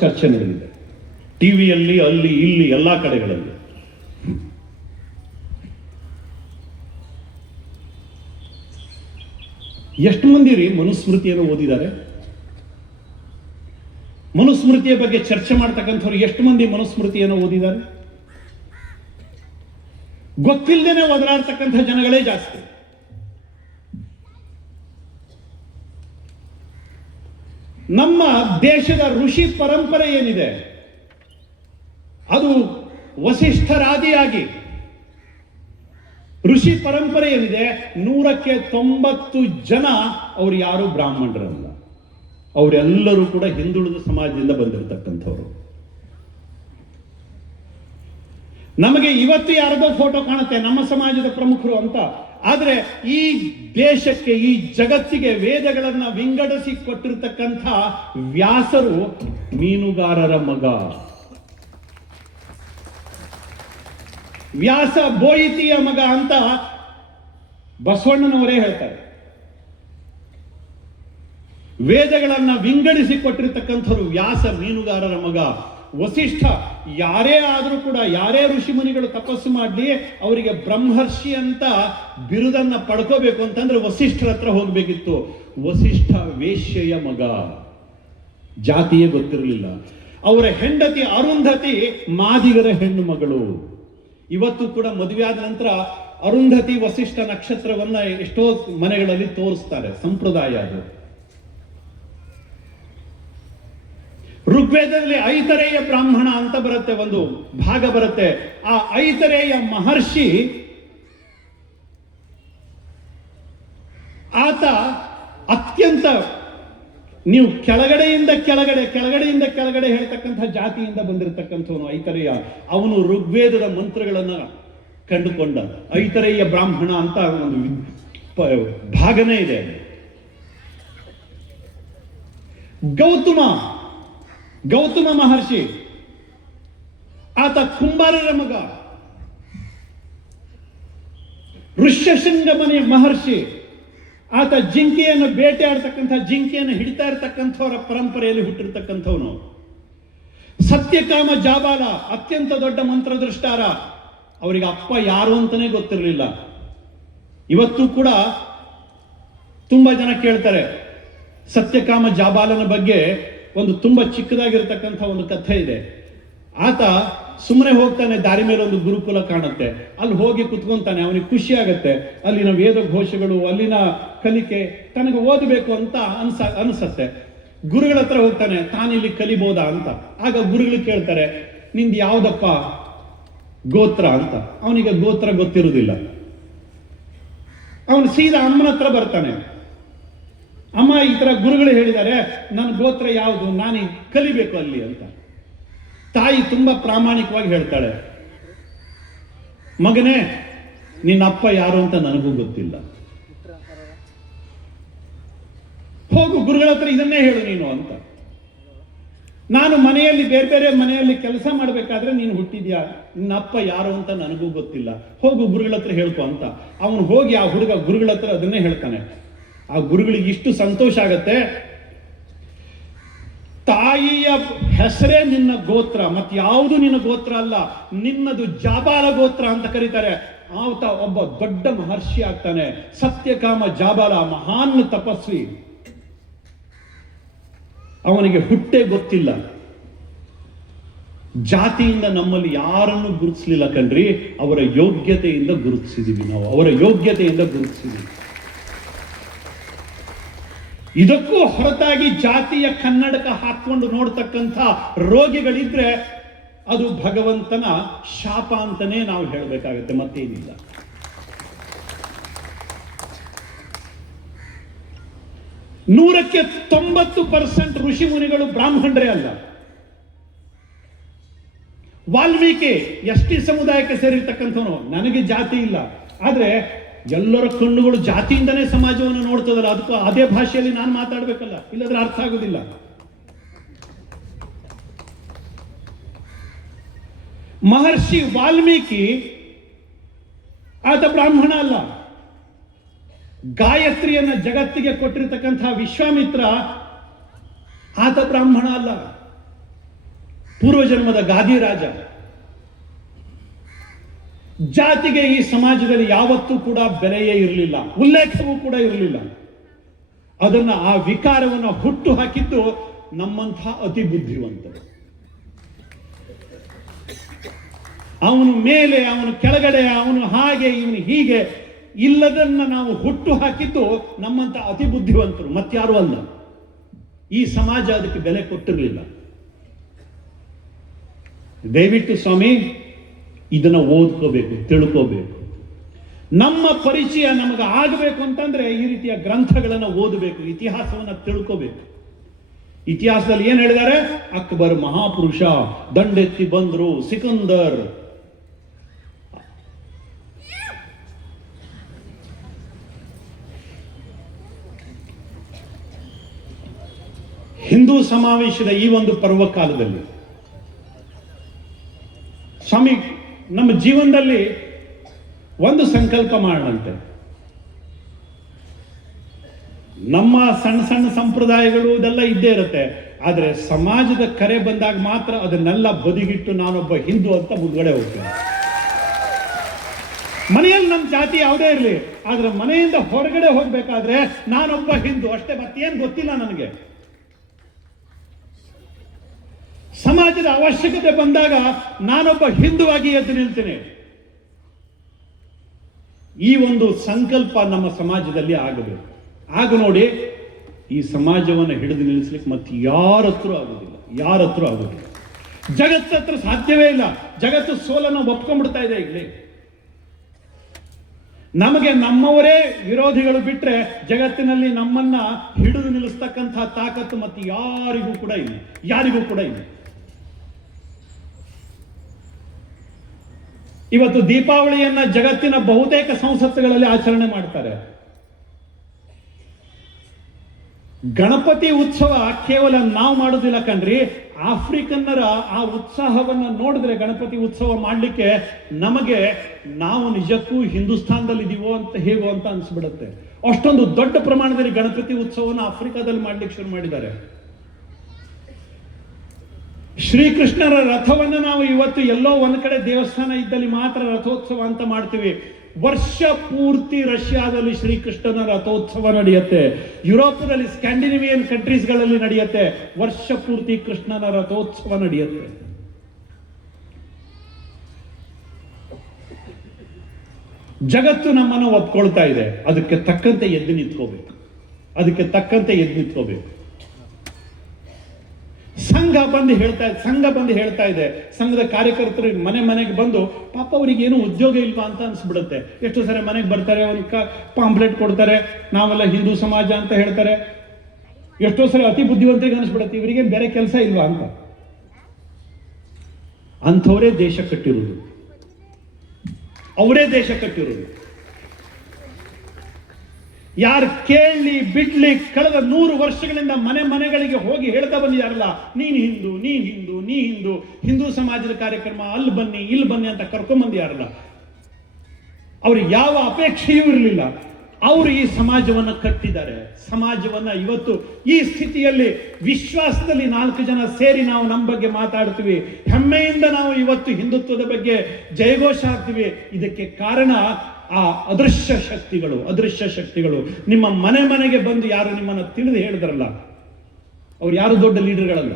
ಚರ್ಚೆ ನಡೆದಿದೆ ಟಿವಿಯಲ್ಲಿ, ಅಲ್ಲಿ ಇಲ್ಲಿ ಎಲ್ಲಾ ಕಡೆಗಳಲ್ಲಿ. ಎಷ್ಟು ಮಂದಿ ರೀ ಮನುಸ್ಮೃತಿಯನ್ನು ಓದಿದ್ದಾರೆ? ಮನುಸ್ಮೃತಿಯ ಬಗ್ಗೆ ಚರ್ಚೆ ಮಾಡ್ತಕ್ಕಂಥವ್ರು ಎಷ್ಟು ಮಂದಿ ಮನುಸ್ಮೃತಿಯನ್ನು ಓದಿದ್ದಾರೆ? ಗೊತ್ತಿಲ್ಲದೇನೆ ಒದರಾಡ್ತಕ್ಕಂಥ ಜನಗಳೇ ಜಾಸ್ತಿ. ನಮ್ಮ ದೇಶದ ಋಷಿ ಪರಂಪರೆ ಏನಿದೆ ಅದು ವಸಿಷ್ಠರಾದಿಯಾಗಿ ಋಷಿ ಪರಂಪರೆ ಏನಿದೆ 100ಕ್ಕೆ 90 ಜನ ಅವರು ಯಾರು ಬ್ರಾಹ್ಮಣರಲ್ಲ. ಅವರೆಲ್ಲರೂ ಕೂಡ ಹಿಂದುಳಿದ ಸಮಾಜದಿಂದ ಬಂದಿರತಕ್ಕಂಥವ್ರು. ನಮಗೆ ಇವತ್ತು ಯಾರದೋ ಫೋಟೋ ಕಾಣುತ್ತೆ ನಮ್ಮ ಸಮಾಜದ ಪ್ರಮುಖರು ಅಂತ. ಆದರೆ ಈ ದೇಶಕ್ಕೆ, ಈ ಜಗತ್ತಿಗೆ ವೇದಗಳನ್ನ ವಿಂಗಡಿಸಿ ಕೊಟ್ಟಿರ್ತಕ್ಕಂಥ ವ್ಯಾಸರು ಮೀನುಗಾರರ ಮಗ. ವ್ಯಾಸ ಬೋಯಿತಿಯ ಮಗ ಅಂತ ಬಸವಣ್ಣನವರೇ ಹೇಳ್ತಾರೆ. ವೇದಗಳನ್ನ ವಿಂಗಡಿಸಿ ಕೊಟ್ಟಿರ್ತಕ್ಕಂಥವ್ರು ವ್ಯಾಸ ಮೀನುಗಾರರ ಮಗ. ವಸಿಷ್ಠ ಯಾರೇ ಆದರೂ ಕೂಡ, ಯಾರೇ ಋಷಿ ಮುನಿಗಳು ತಪಸ್ಸು ಮಾಡಲಿ ಅವರಿಗೆ ಬ್ರಹ್ಮರ್ಷಿ ಅಂತ ಬಿರುದನ್ನ ಪಡ್ಕೋಬೇಕು ಅಂತಂದ್ರೆ ವಸಿಷ್ಠರ ಹತ್ರ ಹೋಗ್ಬೇಕಿತ್ತು. ವಸಿಷ್ಠ ವೇಶ್ಯೆಯ ಮಗ, ಜಾತಿಯೇ ಗೊತ್ತಿರಲಿಲ್ಲ. ಅವರ ಹೆಂಡತಿ ಅರುಂಧತಿ ಮಾದಿಗರ ಹೆಣ್ಣು ಮಗಳು. ಇವತ್ತು ಕೂಡ ಮದುವೆ ಆದ ನಂತರ ಅರುಂಧತಿ ವಸಿಷ್ಠ ನಕ್ಷತ್ರವನ್ನ ಎಷ್ಟೋ ಮನೆಗಳಲ್ಲಿ ತೋರಿಸ್ತಾರೆ, ಸಂಪ್ರದಾಯ ಅದು. ಋಗ್ವೇದದಲ್ಲಿ ಐತರೇಯ ಬ್ರಾಹ್ಮಣ ಅಂತ ಬರುತ್ತೆ, ಒಂದು ಭಾಗ ಬರುತ್ತೆ. ಆ ಐತರೇಯ ಮಹರ್ಷಿ ಆತ ಅತ್ಯಂತ, ನೀವು ಕೆಳಗಡೆಯಿಂದ ಕೆಳಗಡೆ ಹೇಳ್ತಕ್ಕಂಥ ಜಾತಿಯಿಂದ ಬಂದಿರತಕ್ಕಂಥವನು ಐತರೇಯ. ಅವನು ಋಗ್ವೇದದ ಮಂತ್ರಗಳನ್ನ ಕಂಡುಕೊಂಡ ಐತರೇಯ ಬ್ರಾಹ್ಮಣ ಅಂತ ಒಂದು ಭಾಗನೇ ಇದೆ. ಗೌತಮ ಮಹರ್ಷಿ ಆತ ಕುಂಬಾರರ ಮಗ. ಋಷ್ಯಶೃಂಗ ಮಹರ್ಷಿ ಆತ ಜಿಂಕೆಯನ್ನು ಬೇಟೆಯಾಡ್ತಕ್ಕಂಥ, ಜಿಂಕೆಯನ್ನು ಹಿಡಿತಾ ಇರತಕ್ಕಂಥವರ ಪರಂಪರೆಯಲ್ಲಿ ಹುಟ್ಟಿರ್ತಕ್ಕಂಥವನು. ಸತ್ಯಕಾಮ ಜಾಬಾಲ ಅತ್ಯಂತ ದೊಡ್ಡ ಮಂತ್ರದೃಷ್ಟಾರ. ಅವರಿಗೆ ಅಪ್ಪ ಯಾರು ಅಂತಾನೆ ಗೊತ್ತಿರಲಿಲ್ಲ. ಇವತ್ತು ಕೂಡ ತುಂಬಾ ಜನ ಕೇಳ್ತಾರೆ. ಸತ್ಯಕಾಮ ಜಾಬಾಲನ ಬಗ್ಗೆ ಒಂದು ತುಂಬಾ ಚಿಕ್ಕದಾಗಿರ್ತಕ್ಕಂಥ ಒಂದು ಕಥೆ ಇದೆ. ಆತ ಸುಮ್ಮನೆ ಹೋಗ್ತಾನೆ, ದಾರಿ ಮೇಲೆ ಒಂದು ಗುರುಕುಲ ಕಾಣುತ್ತೆ, ಅಲ್ಲಿ ಹೋಗಿ ಕುತ್ಕೊಂತಾನೆ. ಅವನಿಗೆ ಖುಷಿ ಆಗತ್ತೆ. ಅಲ್ಲಿನ ವೇದ ಘೋಷಗಳು, ಅಲ್ಲಿನ ಕಲಿಕೆ ತನಗೆ ಓದಬೇಕು ಅಂತ ಅನ್ಸತ್ತೆ. ಗುರುಗಳ ಹತ್ರ ಹೋಗ್ತಾನೆ, ತಾನಿಲ್ಲಿ ಕಲಿಬೋದಾ ಅಂತ. ಆಗ ಗುರುಗಳು ಕೇಳ್ತಾರೆ, ನಿಂದು ಯಾವ್ದಪ್ಪ ಗೋತ್ರ ಅಂತ. ಅವನಿಗೆ ಗೋತ್ರ ಗೊತ್ತಿರುವುದಿಲ್ಲ. ಅವನು ಸೀದಾ ಅಮ್ಮನ ಹತ್ರ ಬರ್ತಾನೆ. ಅಮ್ಮ, ಈ ತರ ಗುರುಗಳು ಹೇಳಿದ್ದಾರೆ, ನನ್ನ ಗೋತ್ರ ಯಾವುದು, ನಾನು ಕಲಿಬೇಕು ಅಲ್ಲಿ ಅಂತ. ತಾಯಿ ತುಂಬಾ ಪ್ರಾಮಾಣಿಕವಾಗಿ ಹೇಳ್ತಾಳೆ, ಮಗನೇ, ನಿನ್ನ ಅಪ್ಪ ಯಾರು ಅಂತ ನನಗೂ ಗೊತ್ತಿಲ್ಲ. ಹೋಗು ಗುರುಗಳ ಹತ್ರ ಇದನ್ನೇ ಹೇಳು ನೀನು ಅಂತ. ನಾನು ಮನೆಯಲ್ಲಿ ಬೇರೆ ಮನೆಯಲ್ಲಿ ಕೆಲಸ ಮಾಡಬೇಕಾದ್ರೆ ನೀನು ಹುಟ್ಟಿದ್ಯಾ, ನಿನ್ನ ಅಪ್ಪ ಯಾರು ಅಂತ ನನಗೂ ಗೊತ್ತಿಲ್ಲ, ಹೋಗು ಗುರುಗಳ ಹತ್ರ ಹೇಳ್ಕೊ ಅಂತ. ಅವನು ಹೋಗಿ ಆ ಹುಡುಗ ಗುರುಗಳ ಹತ್ರ ಅದನ್ನೇ ಹೇಳ್ತಾನೆ. ಆ ಗುರುಗಳಿಗೆ ಇಷ್ಟು ಸಂತೋಷ ಆಗತ್ತೆ. ತಾಯಿಯ ಹೆಸರೇ ನಿನ್ನ ಗೋತ್ರ, ಮತ್ತೆ ಯಾವುದು ನಿನ್ನ ಗೋತ್ರ ಅಲ್ಲ, ನಿನ್ನದು ಜಾಬಾಲ ಗೋತ್ರ ಅಂತ ಕರೀತಾರೆ. ಆತ ಒಬ್ಬ ದೊಡ್ಡ ಮಹರ್ಷಿ ಆಗ್ತಾನೆ. ಸತ್ಯಕಾಮ ಜಾಬಾಲ ಮಹಾನ್ ತಪಸ್ವಿ. ಅವನಿಗೆ ಹುಟ್ಟೆ ಗೊತ್ತಿಲ್ಲ. ಜಾತಿಯಿಂದ ನಮ್ಮಲ್ಲಿ ಯಾರನ್ನು ಗುರುತಿಸಲಿಲ್ಲ ಕಣ್ರಿ, ಅವರ ಯೋಗ್ಯತೆಯಿಂದ ಗುರುತಿಸಿದೀವಿ ನಾವು, ಅವರ ಯೋಗ್ಯತೆಯಿಂದ ಗುರುತಿಸಿದೀವಿ. ಇದಕ್ಕೂ ಹೊರತಾಗಿ ಜಾತಿಯ ಕನ್ನಡಕ ಹಾಕೊಂಡು ನೋಡ್ತಕ್ಕಂಥ ರೋಗಿಗಳಿದ್ರೆ ಅದು ಭಗವಂತನ ಶಾಪ ಅಂತಾನೆ ನಾವು ಹೇಳಬೇಕಾಗತ್ತೆ, ಮತ್ತೇನಿಲ್ಲ. ನೂರಕ್ಕೆ 90% ಋಷಿ ಮುನಿಗಳು ಬ್ರಾಹ್ಮಣರೇ ಅಲ್ಲ. ವಾಲ್ಮೀಕಿ ಎಸ್ ಟಿ ಸಮುದಾಯಕ್ಕೆ ಸೇರಿರ್ತಕ್ಕಂಥವನು. ನನಗೆ ಜಾತಿ ಇಲ್ಲ, ಆದ್ರೆ ಎಲ್ಲರ ಕಣ್ಣುಗಳು ಜಾತಿಯಿಂದನೇ ಸಮಾಜವನ್ನು ನೋಡ್ತದಲ್ಲ, ಅದಕ್ಕೂ ಅದೇ ಭಾಷೆಯಲ್ಲಿ ನಾನು ಮಾತಾಡ್ಬೇಕಲ್ಲ, ಇಲ್ಲದ್ರೆ ಅರ್ಥ ಆಗುದಿಲ್ಲ. ಮಹರ್ಷಿ ವಾಲ್ಮೀಕಿ ಆತ ಬ್ರಾಹ್ಮಣ ಅಲ್ಲ. ಗಾಯತ್ರಿಯನ್ನ ಜಗತ್ತಿಗೆ ಕೊಟ್ಟಿರತಕ್ಕಂತಹ ವಿಶ್ವಾಮಿತ್ರ ಆತ ಬ್ರಾಹ್ಮಣ ಅಲ್ಲ. ಪೂರ್ವಜನ್ಮದ ಗಾದಿ ರಾಜ. ಜಾತಿಗೆ ಈ ಸಮಾಜದಲ್ಲಿ ಯಾವತ್ತೂ ಕೂಡ ಬೆಲೆಯೇ ಇರಲಿಲ್ಲ, ಉಲ್ಲೇಖವೂ ಕೂಡ ಇರಲಿಲ್ಲ. ಅದನ್ನ ಆ ವಿಕಾರವನ್ನು ಹುಟ್ಟು ಹಾಕಿದ್ದು ನಮ್ಮಂಥ ಅತಿ ಬುದ್ಧಿವಂತರು. ಅವನು ಮೇಲೆ, ಅವನು ಕೆಳಗಡೆ, ಅವನು ಹಾಗೆ, ಇವನು ಹೀಗೆ ಇಲ್ಲದನ್ನ ನಾವು ಹುಟ್ಟು ಹಾಕಿದ್ದು ನಮ್ಮಂಥ ಅತಿ ಬುದ್ಧಿವಂತರು, ಮತ್ತಾರು ಅಲ್ಲ. ಈ ಸಮಾಜ ಅದಕ್ಕೆ ಬೆಲೆ ಕೊಟ್ಟಿರಲಿಲ್ಲ. ದಯವಿಟ್ಟು ಸ್ವಾಮಿ ಇದನ್ನ ಓದ್ಕೋಬೇಕು, ತಿಳ್ಕೋಬೇಕು. ನಮ್ಮ ಪರಿಚಯ ನಮಗೆ ಆಗಬೇಕು ಅಂತಂದ್ರೆ ಈ ರೀತಿಯ ಗ್ರಂಥಗಳನ್ನು ಓದಬೇಕು, ಇತಿಹಾಸವನ್ನು ತಿಳ್ಕೋಬೇಕು. ಇತಿಹಾಸದಲ್ಲಿ ಏನ್ ಹೇಳಿದ್ದಾರೆ? ಅಕ್ಬರ್ ಮಹಾಪುರುಷ, ದಂಡೆತ್ತಿ ಬಂದ್ರು, ಸಿಕಂದರ್, ಹಿಂದೂ ಸಮಾವೇಶದ ಈ ಒಂದು ಪರ್ವಕಾಲದಲ್ಲಿ ಸ್ವಾಮಿ ನಮ್ಮ ಜೀವನದಲ್ಲಿ ಒಂದು ಸಂಕಲ್ಪ ಮಾಡೋಣಂತೆ. ನಮ್ಮ ಸಣ್ಣ ಸಣ್ಣ ಸಂಪ್ರದಾಯಗಳು ಇದೆಲ್ಲ ಇದ್ದೇ ಇರುತ್ತೆ, ಆದರೆ ಸಮಾಜದ ಕರೆ ಬಂದಾಗ ಮಾತ್ರ ಅದನ್ನೆಲ್ಲ ಬದಿಗಿಟ್ಟು ನಾನೊಬ್ಬ ಹಿಂದೂ ಅಂತ ಮುಂದ್ಗಡೆ ಹೋಗ್ತೇನೆ. ಮನೆಯಲ್ಲಿ ನಮ್ಮ ಜಾತಿ ಯಾವುದೇ ಇರಲಿ, ಆದ್ರೆ ಮನೆಯಿಂದ ಹೊರಗಡೆ ಹೋಗ್ಬೇಕಾದ್ರೆ ನಾನೊಬ್ಬ ಹಿಂದೂ ಅಷ್ಟೇ, ಮತ್ತೇನು ಗೊತ್ತಿಲ್ಲ ನನಗೆ. ಸಮಾಜದ ಅವಶ್ಯಕತೆ ಬಂದಾಗ ನಾನೊಬ್ಬ ಹಿಂದುವಾಗಿ ಎದ್ದು ನಿಲ್ತೇನೆ. ಈ ಒಂದು ಸಂಕಲ್ಪ ನಮ್ಮ ಸಮಾಜದಲ್ಲಿ ಆಗಬೇಕು. ಆಗ ನೋಡಿ ಈ ಸಮಾಜವನ್ನು ಹಿಡಿದು ನಿಲ್ಲಿಸ್ಲಿಕ್ಕೆ ಮತ್ತೆ ಯಾರ ಹತ್ರ ಆಗೋದಿಲ್ಲ, ಯಾರ ಹತ್ರ ಆಗೋದಿಲ್ಲ. ಜಗತ್ತ ಹತ್ರ ಸಾಧ್ಯವೇ ಇಲ್ಲ. ಜಗತ್ತು ಸೋಲನ್ನು ಒಪ್ಕೊಂಡ್ಬಿಡ್ತಾ ಇದೆ. ಇಲ್ಲಿ ನಮಗೆ ನಮ್ಮವರೇ ವಿರೋಧಿಗಳು ಬಿಟ್ರೆ ಜಗತ್ತಿನಲ್ಲಿ ನಮ್ಮನ್ನ ಹಿಡಿದು ನಿಲ್ಲಿಸ್ತಕ್ಕಂಥ ತಾಕತ್ತು ಮತ್ತೆ ಯಾರಿಗೂ ಕೂಡ ಇಲ್ಲ, ಯಾರಿಗೂ ಕೂಡ ಇಲ್ಲ. ಇವತ್ತು ದೀಪಾವಳಿಯನ್ನ ಜಗತ್ತಿನ ಬಹುತೇಕ ಸಂಸತ್ತುಗಳಲ್ಲಿ ಆಚರಣೆ ಮಾಡ್ತಾರೆ. ಗಣಪತಿ ಉತ್ಸವ ಕೇವಲ ನಾವು ಮಾಡೋದಿಲ್ಲ ಕಣ್ರಿ, ಆಫ್ರಿಕನ್ನರ ಆ ಉತ್ಸಾಹವನ್ನು ನೋಡಿದ್ರೆ ಗಣಪತಿ ಉತ್ಸವ ಮಾಡಲಿಕ್ಕೆ ನಮಗೆ ನಾವು ನಿಜಕ್ಕೂ ಹಿಂದೂಸ್ತಾನದಲ್ಲಿ ಇದೀವೋ ಅಂತ ಹೇಗೋ ಅಂತ ಅನ್ಸ್ಬಿಡುತ್ತೆ. ಅಷ್ಟೊಂದು ದೊಡ್ಡ ಪ್ರಮಾಣದಲ್ಲಿ ಗಣಪತಿ ಉತ್ಸವವನ್ನು ಆಫ್ರಿಕಾದಲ್ಲಿ ಮಾಡ್ಲಿಕ್ಕೆ ಶುರು ಮಾಡಿದ್ದಾರೆ. ಶ್ರೀಕೃಷ್ಣರ ರಥವನ್ನು ನಾವು ಇವತ್ತು ಎಲ್ಲೋ ಒಂದ್ ಕಡೆ ದೇವಸ್ಥಾನ ಇದ್ದಲ್ಲಿ ಮಾತ್ರ ರಥೋತ್ಸವ ಅಂತ ಮಾಡ್ತೀವಿ. ವರ್ಷ ಪೂರ್ತಿ ರಷ್ಯಾದಲ್ಲಿ ಶ್ರೀಕೃಷ್ಣನ ರಥೋತ್ಸವ ನಡೆಯುತ್ತೆ. ಯುರೋಪದಲ್ಲಿ ಸ್ಕ್ಯಾಂಡಿನೇವಿಯನ್ ಕಂಟ್ರೀಸ್ಗಳಲ್ಲಿ ನಡೆಯುತ್ತೆ. ವರ್ಷ ಪೂರ್ತಿ ಕೃಷ್ಣನ ರಥೋತ್ಸವ ನಡೆಯುತ್ತೆ. ಜಗತ್ತು ನಮ್ಮನ್ನು ಒಪ್ಕೊಳ್ತಾ ಇದೆ. ಅದಕ್ಕೆ ತಕ್ಕಂತೆ ಎದ್ದು ನಿಂತ್ಕೋಬೇಕು, ಅದಕ್ಕೆ ತಕ್ಕಂತೆ ಎದ್ದು ನಿಂತ್ಕೋಬೇಕು. ಸಂಘ ಬಂದು ಹೇಳ್ತಾ ಇದೆ, ಸಂಘದ ಕಾರ್ಯಕರ್ತರು ಮನೆ ಮನೆಗೆ ಬಂದು ಪಾಪ ಅವ್ರಿಗೆ ಏನು ಉದ್ಯೋಗ ಇಲ್ವಾ ಅಂತ ಅನ್ಸ್ಬಿಡುತ್ತೆ. ಎಷ್ಟು ಸರಿ ಮನೆಗೆ ಬರ್ತಾರೆ, ಒಂದು ಪಾಂಪ್ಲೆಟ್ ಕೊಡ್ತಾರೆ, ನಾವೆಲ್ಲ ಹಿಂದೂ ಸಮಾಜ ಅಂತ ಹೇಳ್ತಾರೆ. ಎಷ್ಟೋ ಸರಿ ಅತಿ ಬುದ್ಧಿವಂತರಿಗೆ ಅನಿಸ್ಬಿಡುತ್ತೆ ಇವರಿಗೆ ಬೇರೆ ಕೆಲಸ ಇಲ್ವಾ ಅಂತ. ಅಂಥವರೇ ದೇಶ ಕಟ್ಟಿರುವುದು, ಅವರೇ ದೇಶ ಕಟ್ಟಿರುವುದು. ಯಾರು ಕೇಳಲಿ ಬಿಡ್ಲಿ ಕಳೆದ 100 ವರ್ಷಗಳಿಂದ ಮನೆ ಮನೆಗಳಿಗೆ ಹೋಗಿ ಹೇಳ್ತಾ ಬಂದಿದ್ದಾರಲ್ಲ, ನೀನು ಹಿಂದೂ, ನೀನ್ ಹಿಂದೂ, ನೀ ಹಿಂದೂ, ಹಿಂದೂ ಸಮಾಜದ ಕಾರ್ಯಕ್ರಮ ಅಲ್ಲಿ ಬನ್ನಿ ಇಲ್ಲಿ ಬನ್ನಿ ಅಂತ ಕರ್ಕೊಂಡ್ಬಂದಿಯಾರಲ್ಲ, ಅವ್ರಿಗೆ ಯಾವ ಅಪೇಕ್ಷೆಯೂ ಇರಲಿಲ್ಲ. ಅವರು ಈ ಸಮಾಜವನ್ನು ಕಟ್ಟಿದ್ದಾರೆ. ಸಮಾಜವನ್ನ ಇವತ್ತು ಈ ಸ್ಥಿತಿಯಲ್ಲಿ ವಿಶ್ವಾಸದಲ್ಲಿ 4 ಜನ ಸೇರಿ ನಾವು ನಮ್ಮ ಬಗ್ಗೆ ಮಾತಾಡ್ತೀವಿ, ಹೆಮ್ಮೆಯಿಂದ ನಾವು ಇವತ್ತು ಹಿಂದುತ್ವದ ಬಗ್ಗೆ ಜಯಘೋಷ ಹಾಕ್ತೀವಿ. ಇದಕ್ಕೆ ಕಾರಣ ಆ ಅದೃಶ್ಯ ಶಕ್ತಿಗಳು ನಿಮ್ಮ ಮನೆ ಮನೆಗೆ ಬಂದು ಯಾರು ನಿಮ್ಮನ್ನು ತಿಳಿದು ಹೇಳಿದ್ರಲ್ಲ, ಅವ್ರು ಯಾರು ದೊಡ್ಡ ಲೀಡರ್ಗಳಲ್ಲ,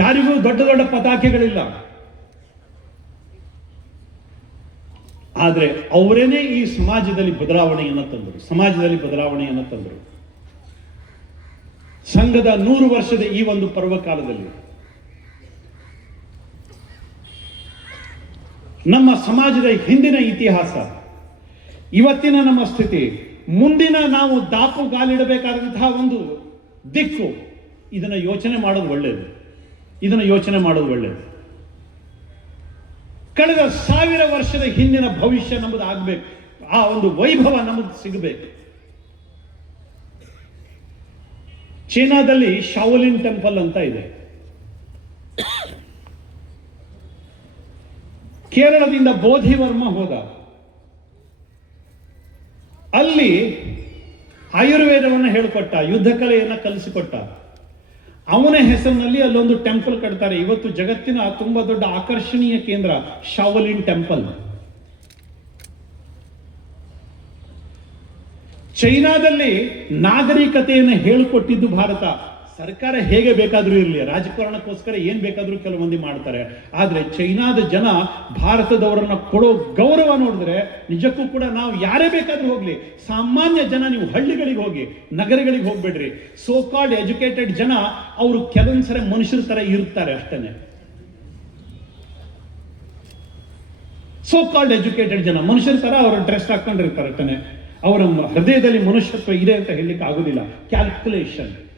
ಯಾರಿಗೂ ದೊಡ್ಡ ದೊಡ್ಡ ಪತಾಕೆಗಳಿಲ್ಲ. ಆದ್ರೆ ಅವರೇನೇ ಈ ಸಮಾಜದಲ್ಲಿ ಬದಲಾವಣೆಯನ್ನು ತಂದರು. ಸಂಘದ 100 ವರ್ಷದ ಈ ಒಂದು ಪರ್ವಕಾಲದಲ್ಲಿ ನಮ್ಮ ಸಮಾಜದ ಹಿಂದಿನ ಇತಿಹಾಸ, ಇವತ್ತಿನ ನಮ್ಮ ಸ್ಥಿತಿ, ಮುಂದಿನ ನಾವು ದಾಪುಗಾಲಿಡಬೇಕಾದಂತಹ ಒಂದು ದಿಕ್ಕು, ಇದನ್ನ ಯೋಚನೆ ಮಾಡೋದು ಒಳ್ಳೆಯದು. ಕಳೆದ 1000 ವರ್ಷದ ಹಿಂದಿನ ಭವಿಷ್ಯ ನಮ್ಮದು ಆಗ್ಬೇಕು, ಆ ಒಂದು ವೈಭವ ನಮಗೆ ಸಿಗಬೇಕು. ಚೀನಾದಲ್ಲಿ ಶಾವಲಿನ್ ಟೆಂಪಲ್ ಅಂತ ಇದೆ. ಕೇರಳದಿಂದ ಬೋಧಿವರ್ಮ ಹೋದ, ಅಲ್ಲಿ ಆಯುರ್ವೇದವನ್ನು ಹೇಳಿಕೊಟ್ಟ, ಯುದ್ಧ ಕಲೆಯನ್ನು ಕಲಿಸಿಕೊಟ್ಟ. ಅವನ ಹೆಸರಿನಲ್ಲಿ ಅಲ್ಲೊಂದು ಟೆಂಪಲ್ ಕಟ್ತಾರೆ. ಇವತ್ತು ಜಗತ್ತಿನ ತುಂಬಾ ದೊಡ್ಡ ಆಕರ್ಷಣೀಯ ಕೇಂದ್ರ ಶಾವಲಿನ್ ಟೆಂಪಲ್. ಚೈನಾದಲ್ಲಿ ನಾಗರಿಕತೆಯನ್ನು ಹೇಳಿಕೊಟ್ಟಿದ್ದು ಭಾರತ. ಸರ್ಕಾರ ಹೇಗೆ ಬೇಕಾದರೂ ಇರಲಿ, ರಾಜಕಾರಣಕ್ಕೋಸ್ಕರ ಏನ್ ಬೇಕಾದರೂ ಕೆಲವು ಮಂದಿ ಮಾಡ್ತಾರೆ. ಆದ್ರೆ ಚೈನಾದ ಜನ ಭಾರತದವರನ್ನ ಕೊಡೋ ಗೌರವ ನೋಡಿದ್ರೆ ನಿಜಕ್ಕೂ ಕೂಡ ನಾವು ಯಾರೇ ಬೇಕಾದ್ರೂ ಹೋಗ್ಲಿ, ಸಾಮಾನ್ಯ ಜನ, ನೀವು ಹಳ್ಳಿಗಳಿಗೆ ಹೋಗಿ, ನಗರಗಳಿಗೆ ಹೋಗ್ಬೇಡ್ರಿ, ಸೋ ಕಾಲ್ಡ್ ಎಜುಕೇಟೆಡ್ ಜನ ಅವರು ಕೆಲವೊಂದ್ಸರಿ ಮನುಷ್ಯರ ತರ ಇರ್ತಾರೆ ಅಷ್ಟೇನೆ. ಸೋ ಕಾಲ್ಡ್ ಎಜುಕೇಟೆಡ್ ಜನ ಮನುಷ್ಯರ ತರ ಅವರು ಡ್ರೆಸ್ ಹಾಕೊಂಡಿರ್ತಾರೆ ಅಷ್ಟೇನೆ. ಅವರ ಹೃದಯದಲ್ಲಿ ಮನುಷ್ಯತ್ವ ಇದೆ ಅಂತ ಹೇಳಲಿಕ್ಕೆ ಆಗುದಿಲ್ಲ. ಕ್ಯಾಲ್ಕುಲೇಷನ್.